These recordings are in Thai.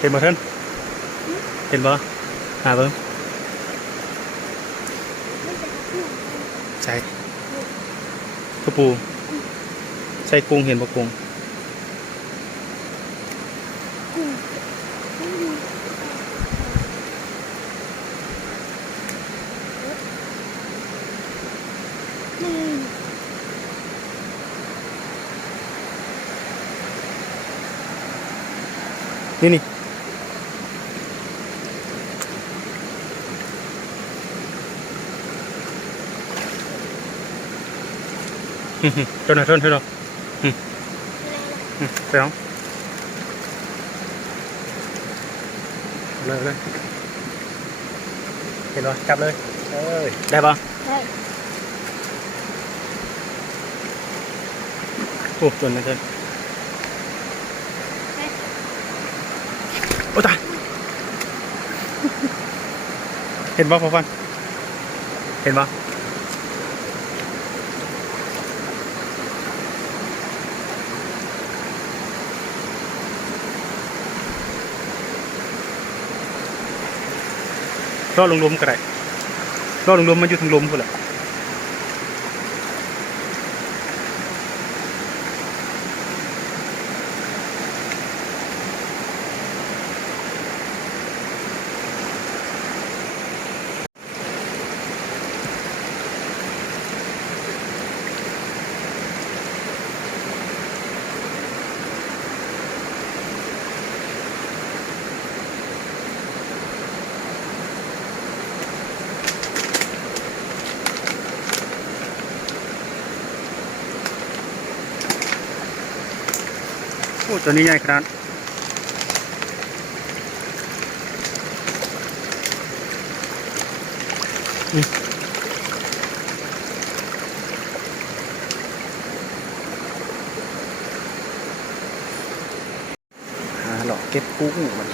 เห็นบ่เท่านเห็นบ่หาเบิ่งใช่กระปูใส่กุ้งเห็นบ่กุ้งนี่จนหน่อยจนเถอะไปเอาเลยเห็นป่ะจับเลยได้ป่ะได้โอ้จนนะเจ้โอ้ตายเห็นป่ะพ่อฟังเห็นป่ะรอลงลมก็ได้รอลงลมมันอยู่ทางลมพุ่นแหละโอ้ตัวนี้ใหญ่ขนาดหลอกเก็บกุ้งมัน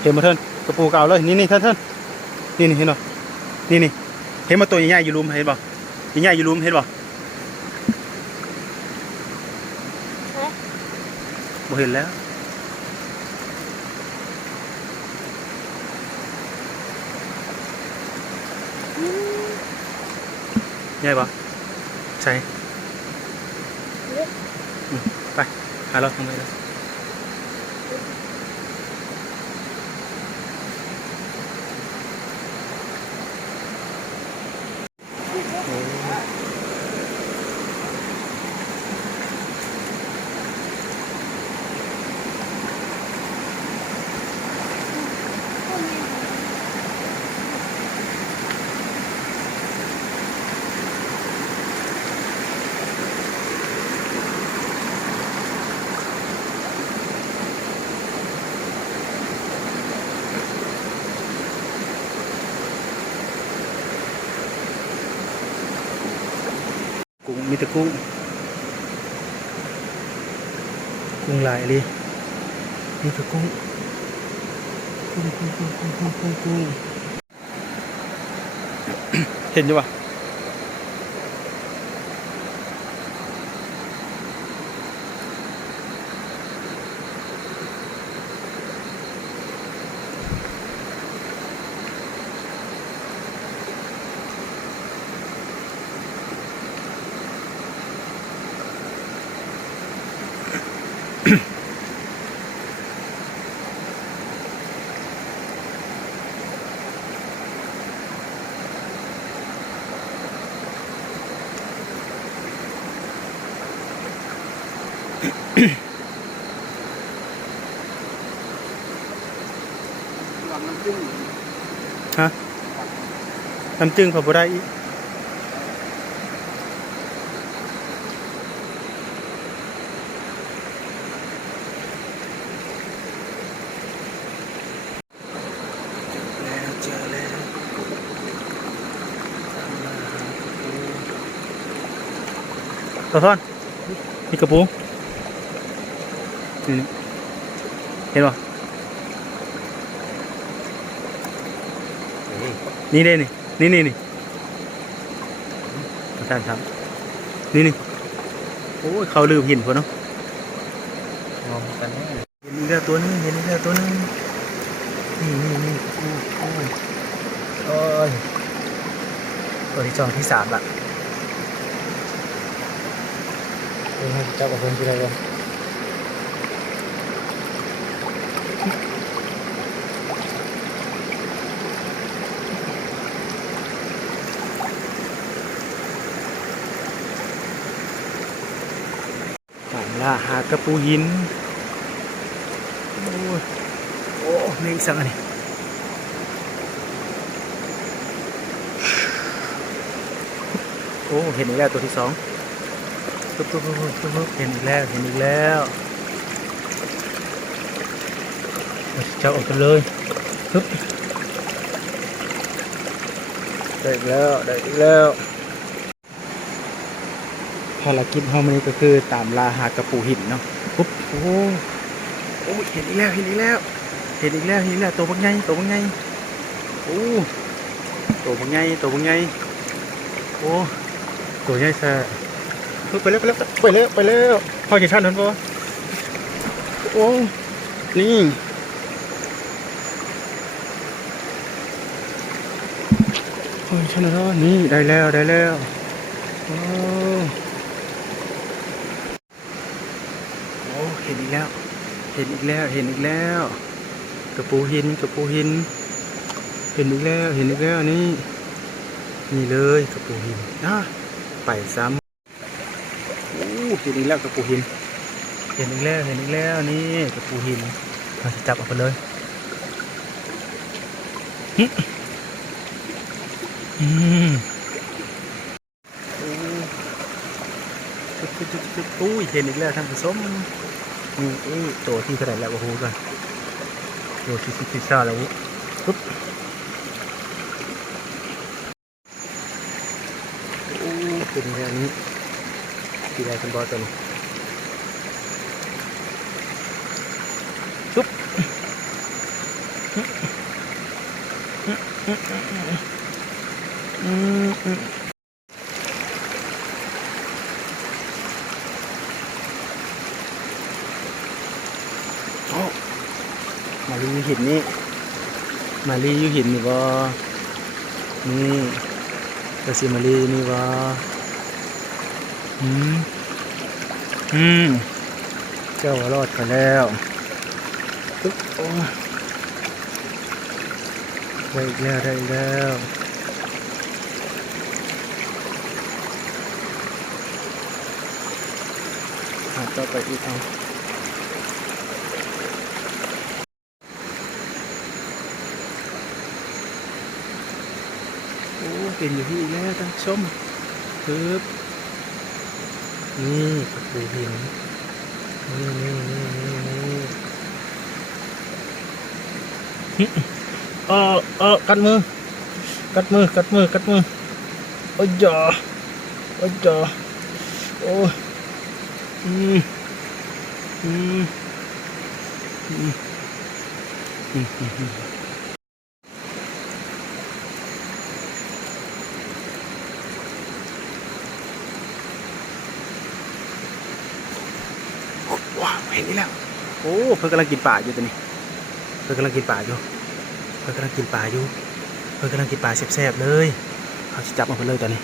เห็นมาเถินกระปูเก่าเลยนี่เถินนี่เห็นป่ะนี่เห็นมาตัวใหญ่ๆอยู่ลุมเห็นป่ะใหญ่ๆอยู่ลุมเห็นป่ะบ่เห็นแล้วใหญ่ป่ะใช่ไปหาเราทำไมล่ะกุ้งมีแต่กุ้งหลายเลยมีแต่กุ้งเห็นอยู่ป่ะฮะน้ำจึงพอบ่ได้อีกเจอแล้วตัวท่อนนี่กระปูเห็นป่ะนี่เด้นี่ประธานครับนี่โอ้ยเขาลืมหินพอเนาะมองกันแน่ อีกแล้วตัวนึงเห็นอีกแล้วตัวนึงนี่โอ้ยตัวที่สองที่สามละให้เจ้ากับเพื่อนที่ไรกันตามล่าหากระปูหินโอ้ไม่อีกสักอันนี้โอ้เห็นอีกแล้วตัวที่สองปุ๊บเห็นอีกแล้วเจ้าออกกันเลยปุ๊บได้อีกแล้วภารกิจของมันก็คือตามล่าหากระปูหินเนาะปุ๊บโอ้เห็นอีกแล้วตัวบางไงโอ้ตัวบางไงโอ้ตัวใหญ่แท้ไปแล้วพอกี่ชั้นนั้นปะโอ้นี่พอกี่ชั้นแล้วนี่ได้แล้วโอ้เห็นอีกแล้วกระปูหินเห็นอีกแล้วนี่เลยกระปูหินไปซ้ำเห็นอีกแล้วกระปูหินเห็นอีกแล้วนี่กระปูหินเราจะจับออกไปเลยเห็นอีกแล้วท่านผู้ชมตัวที่เท่าไหร่แล้วโอ้โหก่อนตัวที่พิซซ่าแล้วปุ๊บเป็นแบบนี้ที่ได้กันบอสตัวนี้ปุ๊บมาลีอยู่หินนี่บ่นี่กระสีมาลีนี่บ่เจ้ารอดกันแล้วปุ๊บโอ้ได้แล้วต่อไปอีกเอาเป็นอยู่ที่แล้วท่านชมปึ๊บนี่กระปูหินนี่กัดมือโอ้ยจ่อโอ้ว้าวเห็นนี่แล้วโอ้เพิ่งกำลังกินป่าอยู่ตัวนี้เพิ่งกำลังกินป่าแซ่บๆเลยเขาจะจับมาเพิ่งเลยตัวนี้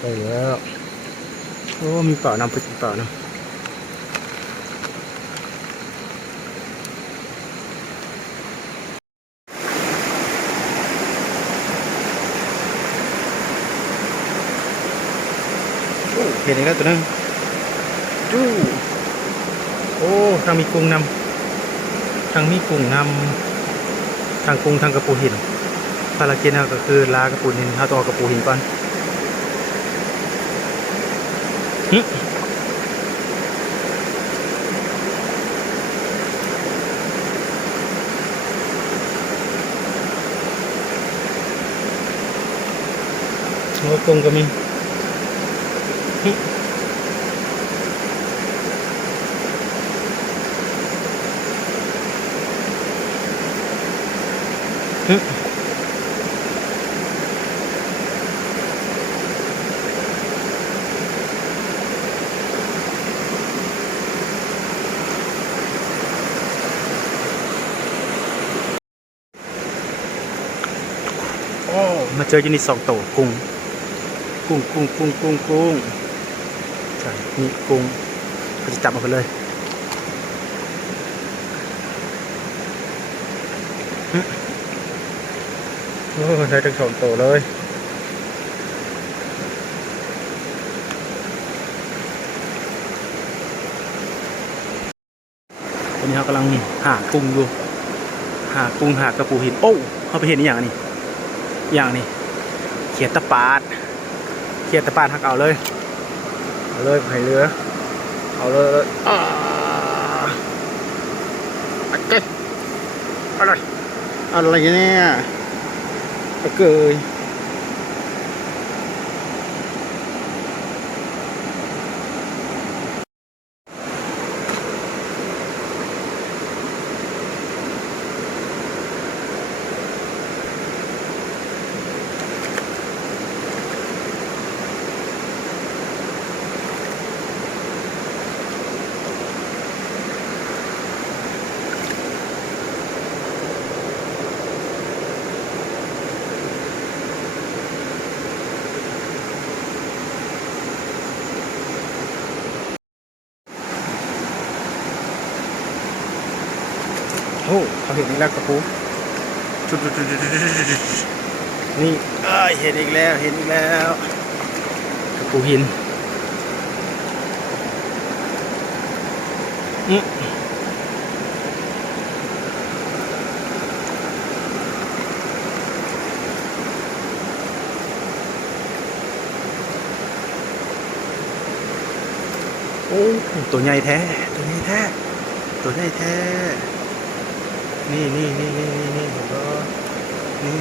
ไปแล้วโอ้มีเปล่านำไปกินเปล่านะเห็นอีกแล้วตัวนึงโอ้ทางมีกุ้งนำทางกุ้งทางกระปูหินภารกิจเราก็คือลากระปูหินเอาตัวกระปูหินก่อนโอ้กุ้งก็มี เจออยู่นี่2 ตัวกุ้งใช่นี่กุ้งก็จะจับมาไปเลยโอ้ได้ทั้ง2 ตัวเลยตอนนี้เขากำลังหากุ้งอยู่หากระปูหินโอ้เขาไปเห็นนี่อย่างนี้เขียดตะปาดหักเอาเลยไผ่เรือเอาเลยอะไรเนี่ยตะเกยโอ้เขาเห็นอีกแล้วกระปูนี่เห็นอีกแล้วกระปูหินโอ้ตัวใหญ่แท้นี่ผมก็นี่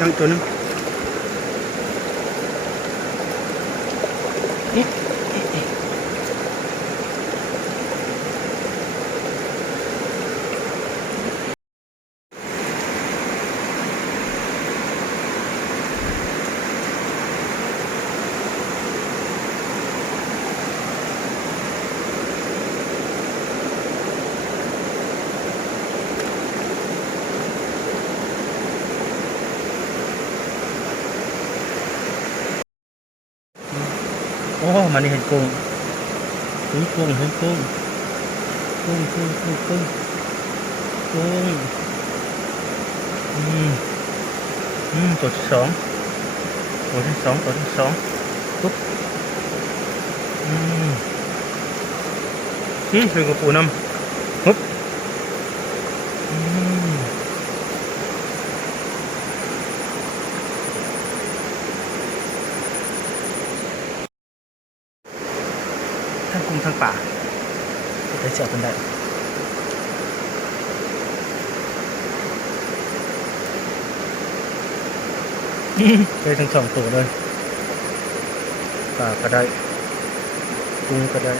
ยังตัวนึงนี่โอ้มันนี่เห็นกุ้งกุ้งตัวที่สองปุ๊บเป็นกระปูน้ำปุ๊บทั้งกุ้งทั้งป่าได้เจอกันได้ได้ทั้ง2 ตัวเลยป่าก็ได้กุ้งก็ได้